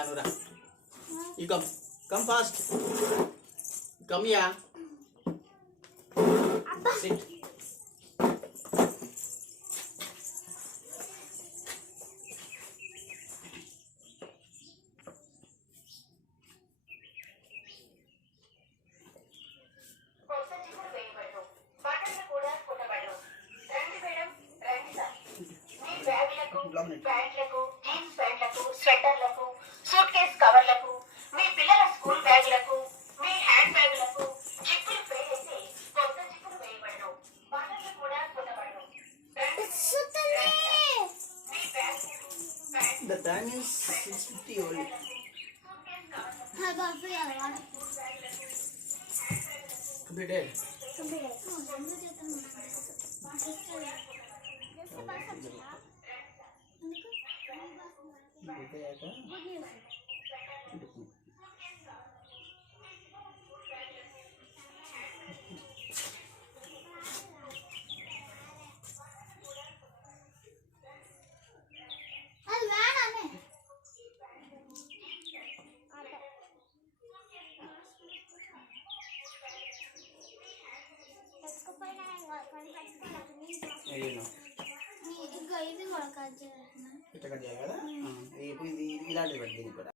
Danura. You come. Come fast. Come here. Sit. ప్యాంట్లకు, jeans ప్యాంట్లకు, స్వెటర్లకు, సూట్ కేస్ కవర్లకు, మీ పిల్లల స్కూల్ బ్యాగులకు, మీ హ్యాండ్ బ్యాగులకు జిప్పులు పేరేసి కొత్త జిప్పులు వేయబడను. బటన్లు కూడా కొనబడను. మీ bag The time is 6:50 only. Completed. ఇది కూడా కట్ చేయాలి ఇట్లా కట్ చేయాలి కదా. ఇప్పుడు ఇది ఇలాంటిది పడుతుంది ఇక్కడ.